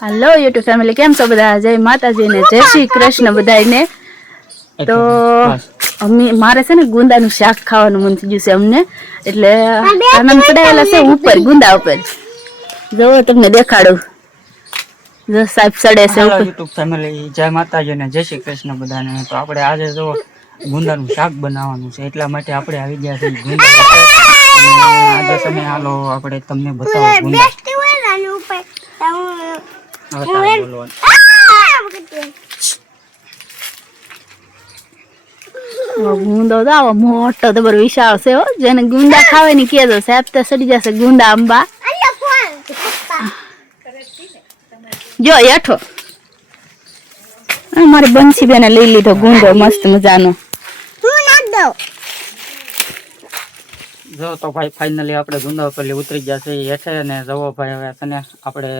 Hello YouTube family केम छो बधा जय माताजी ने जय श्री कृष्ण बधाईने। तो मारे छे ने गुंदानुं शाक खावानुं मन थई गयुं छे अमने એટલે આનંદ પડાવેલા છે ઉપર ગુંદા ઉપર જો તમને દેખાડું જો સાહેબ સડે છે हेलो ઉપર। यूट्यूब फैमिली जय माताजी ने जय श्री कृष्ण बधाने। तो આપણે આજે જો ગુંદાનું શાક બનાવવાનું છે એટલા માટે આપણે આવી ગયા છીએ ગુંદા ઉપર અને આજે તમે હાલો આપણે તમને બતાવો ગુંદા હવે તારે બોલવાનું ગુંદો તો આવો મોટો તો બરો વિશાળ છે હો જેને ગુંદા ખાવાની કહેજો સાહેબ તો સડી જશે ગુંદા અંબા જો હેઠો મારી બંસી બેને લઈ લીધો ગુંદો મસ્ત મજાનો જો તો ભાઈ ફાઇનલી આપણે ગુંદા ઉપર ઉતરી ગયા છે હેઠે અને જવો ભાઈ હવે છે ને આપણે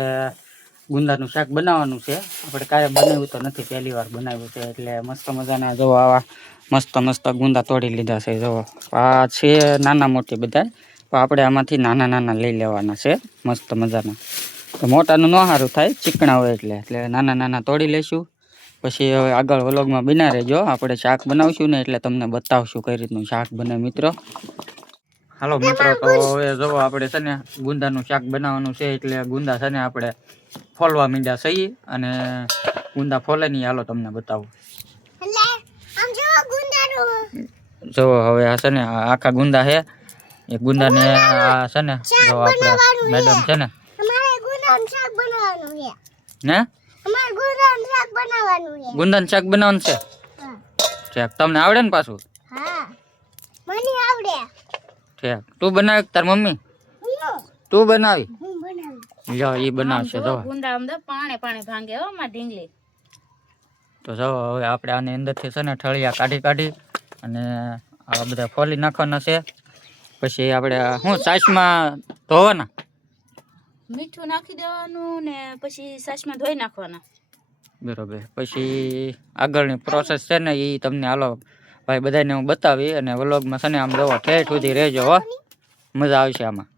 ગુંદાનું શાક બનાવવાનું છે। આપણે કાંઈ બનાવ્યું તો નથી પહેલી વાર બનાવ્યું છે એટલે મસ્ત મજાના જો આવા મસ્ત મસ્ત ગુંદા તોડી લીધા છે। જો આ છે નાના મોટી બધા તો આપણે આમાંથી નાના નાના લઈ લેવાના છે મસ્ત મજાના। તો મોટાનું ન સારું થાય ચીકણા હોય એટલે નાના નાના તોડી લઈશું। પછી હવે આગળ વ્લોગમાં બના રહેજો આપણે શાક બનાવશું ને એટલે તમને બતાવશું કઈ રીતનું શાક બને મિત્રો। હાલો મિત્રો તો હવે જો આપણે છે ને ગુંદાનું શાક બનાવવાનું છે એટલે ગુંદા છે ને આપણે ફોલવા માંડ્યા સહી અને ગુંદા ફોલે નહીં હાલો તમને બતાવું। જો હવે આ છે ને આખા ગુંદા છે એ ગુંદાને આ છે ને જો આપણે મેડમ છે ને ને ગુંદાનું શાક બનાવવાનું છે ઠીક તમને આવડે ને પાછું ઠીક તું બનાવ તાર મમ્મી તું બનાવી જો ઈ બનાવશે જો ગુંદા અમદા પાણી પાણી ભાંગે હો માં ઢીંગલી। તો જો હવે આપણે આની અંદરથી છે ને ઠળિયા કાઢી અને આવા બધા ફોલી નાખવાના છે। પછી આપણે શું છાશમાં ધોવાના મીઠું નાખી દેવાનું ને પછી છાશમાં ધોઈ નાખવાના બરોબર। પછી આગળની પ્રોસેસ છે ને એ તમને હાલો ભાઈ બધાને હું બતાવી અને વ્લોગમાં છે ને આમ જોવો ઠેઠ સુધી રહેજો હો મજા આવશે આમાં।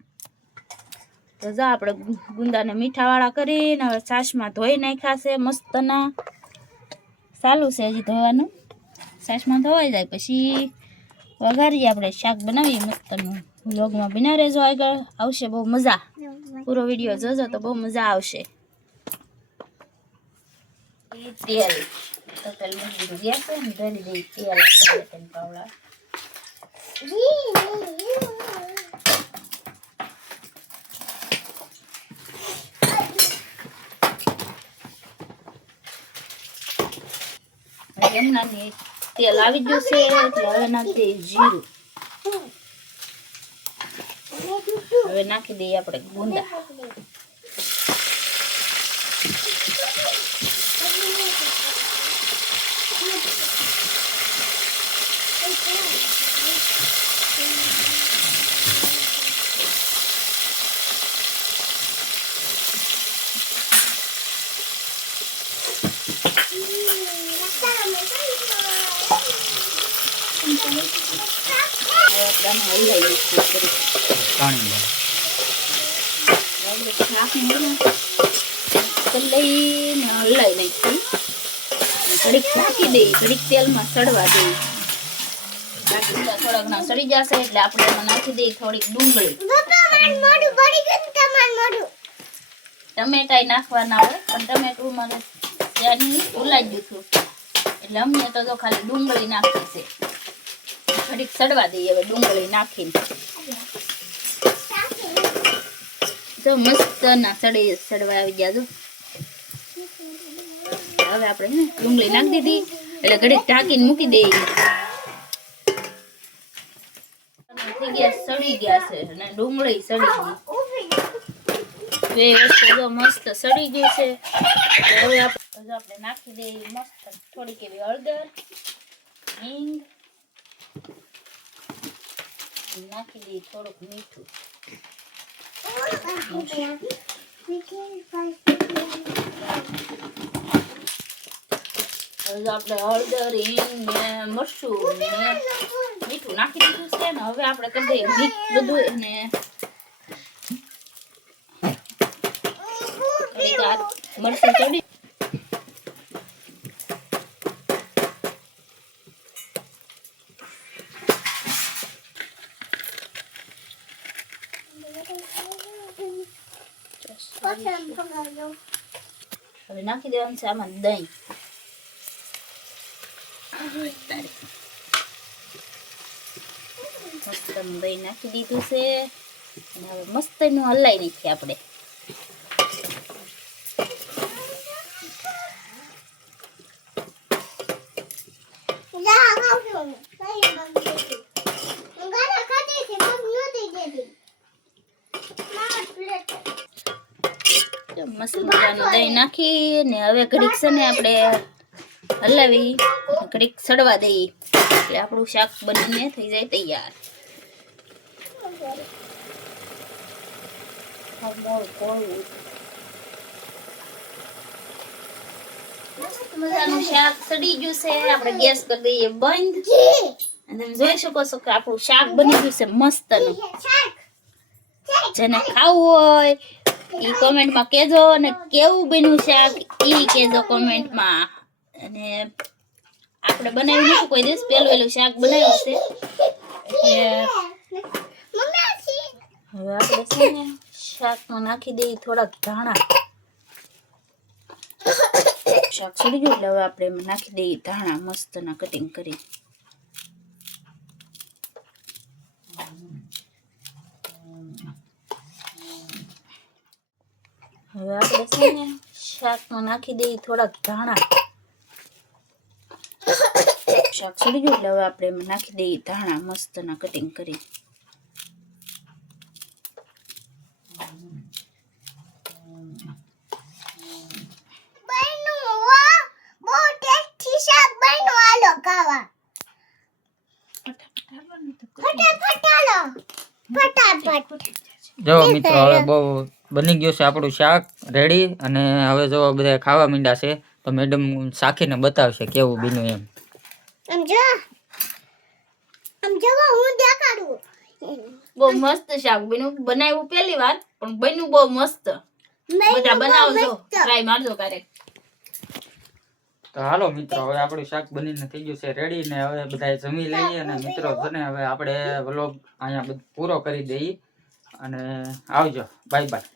તો જા આપણે ગુંદાને મીઠાવાળા કરીને હવે છાશમાં ધોઈ નાખ્યા છે મસ્તના ચાલુ છે હજી ધોવાનું છાશમાં ધોવાઈ જાય પછી વઘારીએ આપણે શાક બનાવીએ મસ્તનું। વ્લોગમાં બના રહેજો આગળ આવશે બહુ મજા પૂરો વિડીયો જોજો તો બહુ મજા આવશે। તેલ તો પેલ મૂકી ગેસ ને ધરી દઈ તેલ આપણે પાવડા એમના તેલ આવી ગયું છે એટલે હવે નાખી દઈએ જીરું હવે નાખી દઈએ આપણે ગુંદા લઈને હલાઈ નાખી ઘડીક નાખી દઈએ ઘડીક તેલમાં સડવા દઈએ થોડાક ના સડી જશે એટલે આપણે એમાં નાખી દઈએ થોડીક ડુંગળી ટમેટા નાખવાના હોય પણ ટમેટું મને ત્યાંની ભૂલાઈ દીધું એટલે અમને તો જો ખાલી ડુંગળી નાખી છે ઘડીક સડવા દઈએ હવે ડુંગળી નાખીને જો મસ્ત ના સડવા આવી ગયા જો હવે આપણે ડુંગળી નાખી દીધી એટલે ઘડીક ઢાંકીને મૂકી દઈએ સડી ગયા છે અને ડુંગળી સડી ગઈ બે વસ્તુ જો મસ્ત સડી ગયું છે હવે આપણે નાખી દઈએ મસ્ત થોડીક એવી હળદર હિંગ નાખી દઈએ થોડુંક મીઠું આપણે હળદર હિંગ ને મરચું ને મીઠું નાખી દીધું છે ને હવે આપણે કરી દઈએ મિક્સ બધું અને મરચું ચડી હવે નાખી દેવાનું છે આમાં દહીં. મસ્ત દહીં નાખી દીધું છે અને હવે મસ્ત એનું હલાઈ નાખીએ આપણે. મસ્ત મજાનું દહીં નાખી ને હવે ઘડીક છે ને આપણે હલાવી ઘડીક સડવા દઈએ એટલે આપણું શાક બનીને થઈ જાય તૈયાર. મસ્ત મજાનું શાક સડી ગયું છે. આપણે ગેસ કરી દઈએ બંધ અને તમે જોઈ શકો છો કે આપણું શાક બની ગયું છે મસ્તનું. જેને ખાવું હોય ઈ કોમેન્ટમાં કહેજો અને કેવું બન્યું શાક ઈ કહેજો કોમેન્ટમાં. અને આપણે બનાવ્યું નથી કોઈ દિવસ, પહેલું શાક બનાવ્યું છે એટલે હવે આપણે છે ને શાકમાં નાખી દઈએ થોડાક ધાણા. શાક સડી ગયું એટલે હવે આપણે એમાં નાખી દઈએ ધાણા મસ્તના કટિંગ કરી. હવે આપણે છે ને શાકમાં નાખી દઈએ થોડાક ધાણા. શાક સડી ગયું એટલે હવે આપણે એમાં નાખી દઈએ ધાણા મસ્તના કટિંગ કરી. જો મિત્રો હવે બહુ બની ગયું છે આપણું શાક રેડી. અને હવે જો બધા ખાવા માંડ્યા છે તો મેડમ શાખીને બતાવશે કેવું બન્યું એમ. બહુ મસ્ત શાક બન્યું. બનાવ્યું પહેલી વાર પણ બન્યું બહુ મસ્ત. બધા બનાવજો, ટ્રાય મારજો ક્યારેક. તો હાલો મિત્રો હવે આપણું શાક બનીને થઈ ગયું છે રેડી ને હવે બધા જમી લઈએ. અને મિત્રો છે ને હવે આપણે વ્લોગ અહીંયા પૂરો કરી દઈએ અને આવજો. Bye bye.